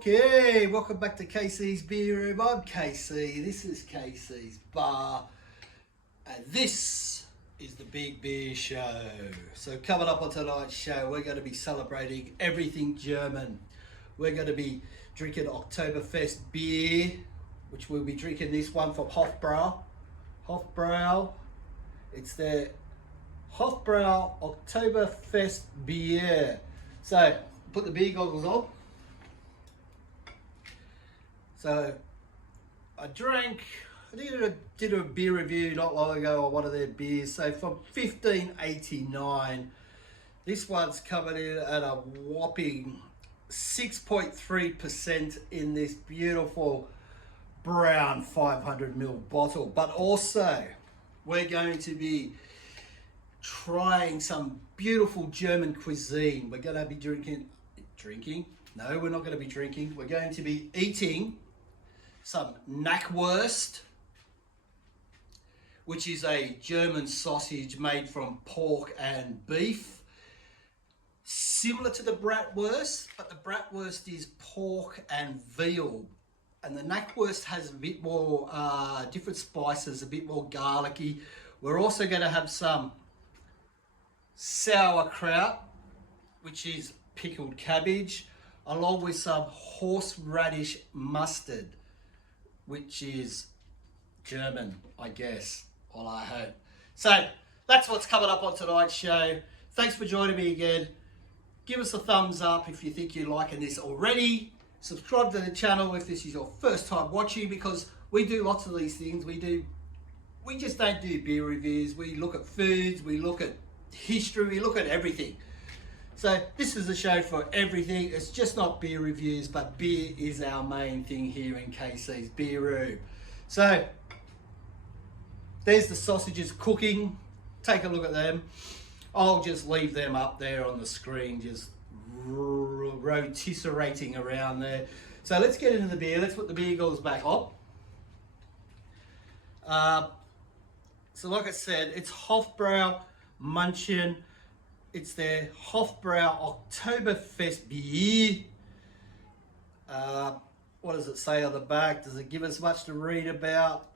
Okay, welcome back to KC's Beer Room. I'm KC, this is KC's Bar, and this is the Big Beer Show. So coming up on tonight's show, we're going to be celebrating everything German. We're going to be drinking Oktoberfest Bier, which we'll be drinking this one from Hofbrau. It's the Hofbrau Octoberfest Bier. So, put the beer goggles on. So, I did a beer review not long ago on one of their beers. So, from 1589, this one's coming in at a whopping 6.3% in this beautiful brown 500ml bottle. But also, we're going to be trying some beautiful German cuisine. We're going to be drinking? No, we're not going to be drinking. We're going to be eating some Knackwurst, which is a German sausage made from pork and beef. Similar to the bratwurst, but the bratwurst is pork and veal. And the Knackwurst has a bit more different spices, a bit more garlicky. We're also going to have some sauerkraut, which is pickled cabbage, along with some horseradish mustard, which is German, I guess, or I hope. So that's what's coming up on tonight's show. Thanks for joining me again. Give us a thumbs up if you think you're liking this already. Subscribe to the channel if this is your first time watching, because we do lots of these things. We just don't do beer reviews. We look at foods, we look at history, we look at everything. So this is a show for everything. It's just not beer reviews, but beer is our main thing here in KC's Beer Room. So there's the sausages cooking. Take a look at them. I'll just leave them up there on the screen, just rotisserie around there. So let's get into the beer. Let's put the beer goggles back on. So like I said, it's Hofbrau München. It's their Hofbrau Octoberfest Bier. What does it say on the back? Does it give us much to read about?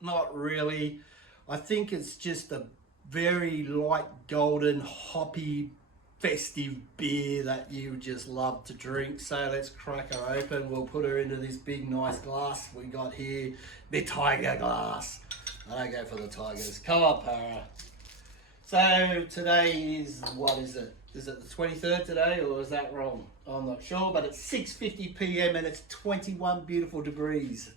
Not really. I think it's just a very light golden hoppy festive beer that you just love to drink. So let's crack her open. We'll put her into this big nice glass we got here, the tiger glass. I don't go for the tigers. Come on, Para. So today is, what is it? Is it the 23rd today, or is that wrong? I'm not sure, but it's 6:50 p.m. and it's 21 beautiful degrees.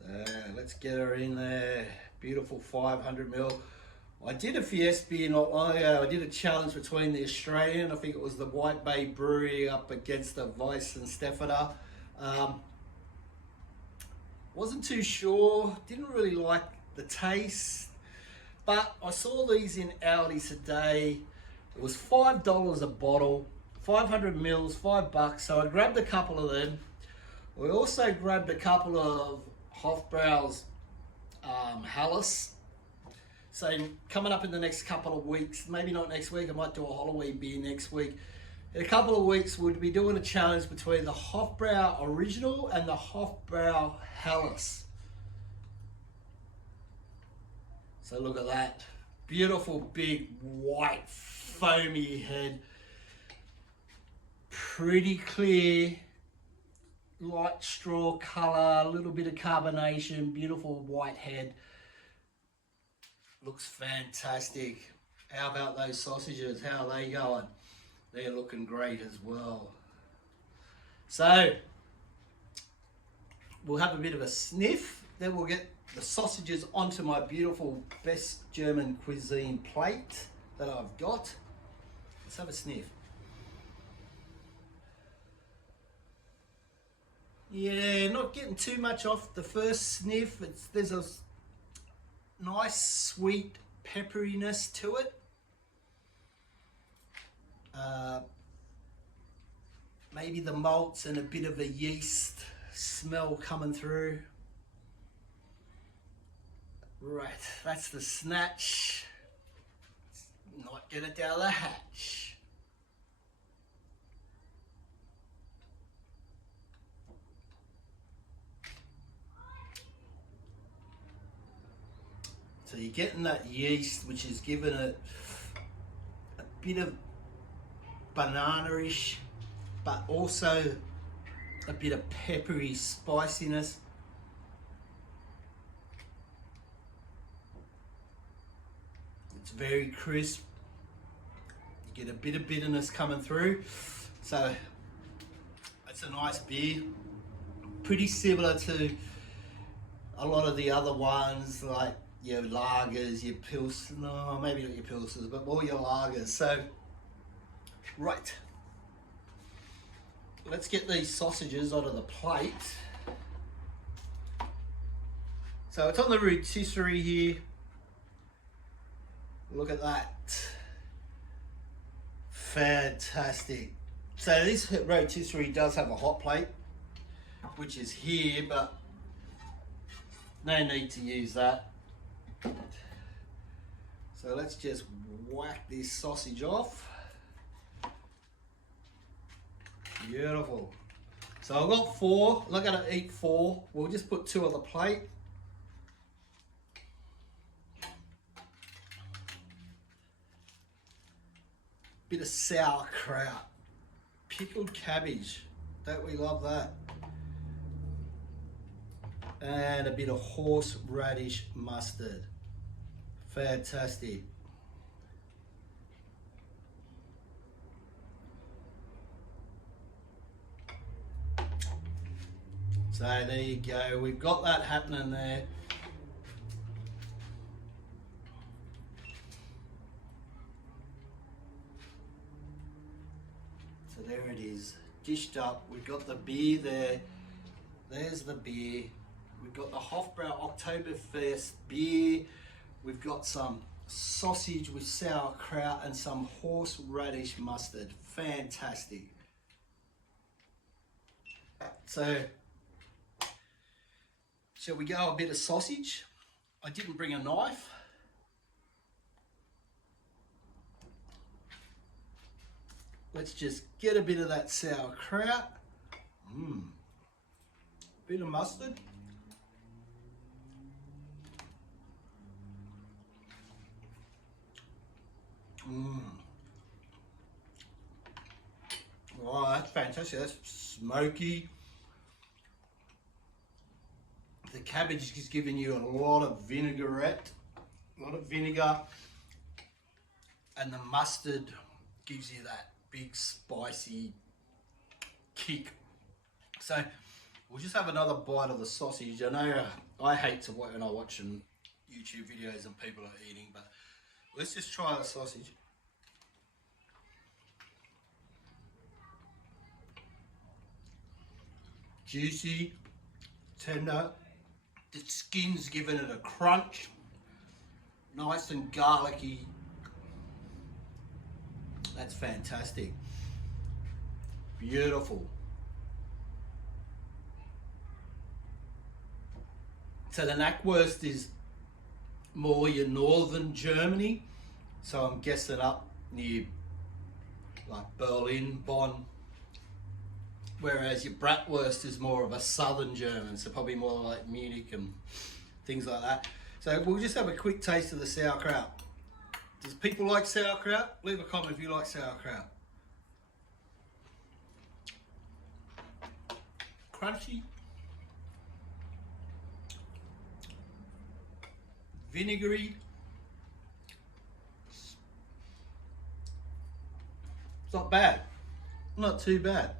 So let's get her in there. Beautiful 500ml. I did a Fiesta beer not long ago. I did a challenge between the Australian, I think it was the White Bay Brewery, up against the Weiss and Steffener. Wasn't too sure, didn't really like the taste, but I saw these in Aldi today. It was $5 a bottle, 500ml, $5, so I grabbed a couple of them. We also grabbed a couple of Hofbrau's Helles. So coming up in the next couple of weeks, maybe not next week, I might do a Halloween beer next week. In a couple of weeks, we'll be doing a challenge between the Hofbrau Original and the Hofbrau Helles. So look at that. Beautiful, big, white, foamy head. Pretty clear, light straw colour, a little bit of carbonation, beautiful white head. Looks fantastic. How about those sausages? How are they going? They're looking great as well. So we'll have a bit of a sniff, then we'll get the sausages onto my beautiful best German cuisine plate that I've got. Let's have a sniff. Yeah, not getting too much off the first sniff. There's a nice sweet pepperiness to it. Maybe the malts and a bit of a yeast smell coming through. Right, that's the snatch. not get it down the hatch. So you're getting that yeast, which is giving it a bit of banana-ish, but also a bit of peppery spiciness. It's very crisp. You get a bit of bitterness coming through. So it's a nice beer. Pretty similar to a lot of the other ones, like your lagers, your pils, no, maybe not your pilsners, but more your lagers. So, right. Let's get these sausages onto the plate. So it's on the rotisserie here. Look at that. Fantastic. So this rotisserie does have a hot plate, which is here, but no need to use that. So let's just whack this sausage off. Beautiful. So I've got 4. I'm not going to eat 4. We'll just put 2 on the plate. Bit of sauerkraut, pickled cabbage. Don't we love that? And a bit of horseradish mustard. Fantastic. So there you go. We've got that happening there. So there it is, dished up. We've got the beer there. There's the beer. We've got the Hofbrau Octoberfest Bier. We've got some sausage with sauerkraut and some horseradish mustard. Fantastic. So, shall we go a bit of sausage? I didn't bring a knife. Let's just get a bit of that sauerkraut. Bit of mustard. Oh, that's fantastic. That's smoky. The cabbage is giving you a lot of vinaigrette, a lot of vinegar, and the mustard gives you that big spicy kick. So we'll just have another bite of the sausage. I know I hate to watch when I'm watching YouTube videos and people are eating, but let's just try the sausage. Juicy, tender. The skin's giving it a crunch. Nice and garlicky. That's fantastic. Beautiful. So the Knackwurst is more your northern Germany. So I'm guessing up near like Berlin, Bonn. Whereas your bratwurst is more of a southern German, so probably more like Munich and things like that. So we'll just have a quick taste of the sauerkraut. Does people like sauerkraut? Leave a comment if you like sauerkraut. Crunchy. Vinegary. It's not bad. Not too bad.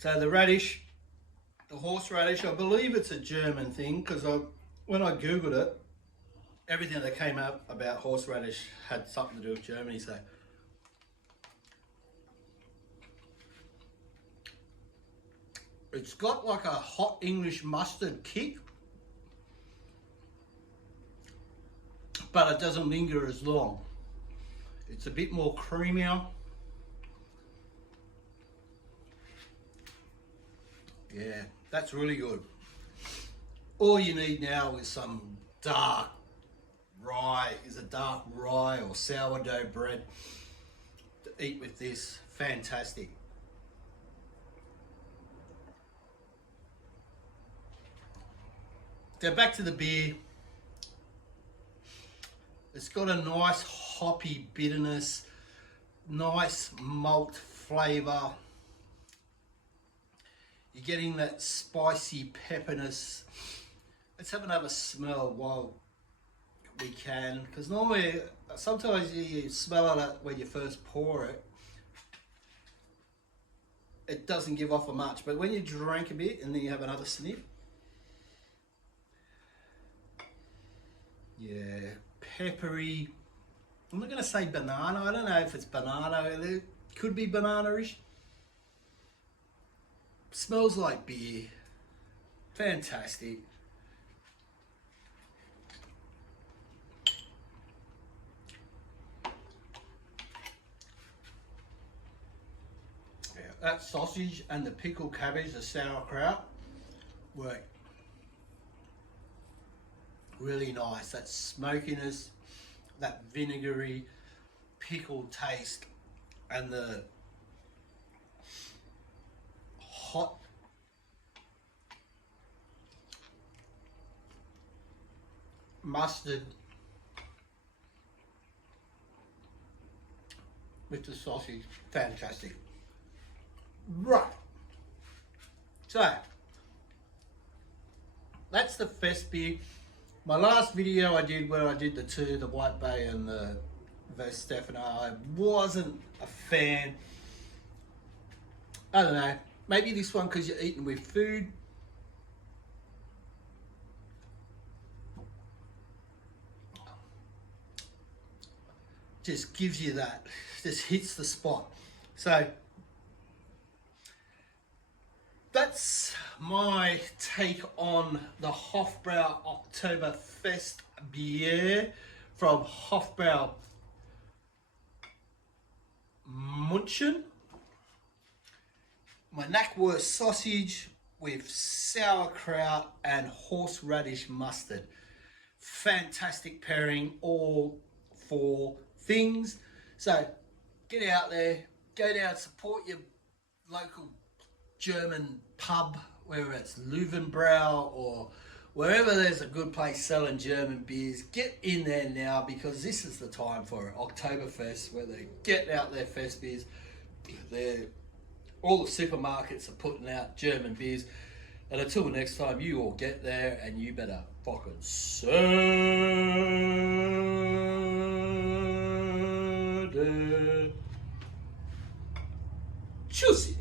So the radish, the horseradish, I believe it's a German thing because when I googled it, everything that came up about horseradish had something to do with Germany. So it's got like a hot English mustard kick, but it doesn't linger as long. It's a bit more creamier. Yeah, that's really good. All you need now is some dark rye, or sourdough bread to eat with this. Fantastic. So back to the beer. It's got a nice hoppy bitterness, nice malt flavour. You're getting that spicy pepperness. Let's have another smell while we can, because normally, sometimes you smell it when you first pour it. It doesn't give off a much, but when you drink a bit and then you have another sniff, yeah, peppery. I'm not going to say banana. I don't know if it's banana. It could be banana-ish. Smells like beer. Fantastic. Yeah, that sausage and the pickled cabbage, the sauerkraut, work really nice. That smokiness, that vinegary, pickled taste, and the hot mustard with the sausage. Fantastic. Right. So, that's the fest beer. My last video I did where I did the two, the White Bay and the Versteffener, I wasn't a fan. I don't know, maybe this one because you're eating with food. Just gives you that, just hits the spot. So, that's my take on the Hofbrau Octoberfest Bier from Hofbrau München. My Knackwurst sausage with sauerkraut and horseradish mustard. Fantastic pairing, all four things. So get out there, go down, support your local German pub, whether it's Löwenbräu or wherever there's a good place selling German beers. Get in there now, because this is the time for it. Oktoberfest, where they're getting out their fest beers. All the supermarkets are putting out German beers. And until next time, you all get there and you better fucking serve it. Juicy.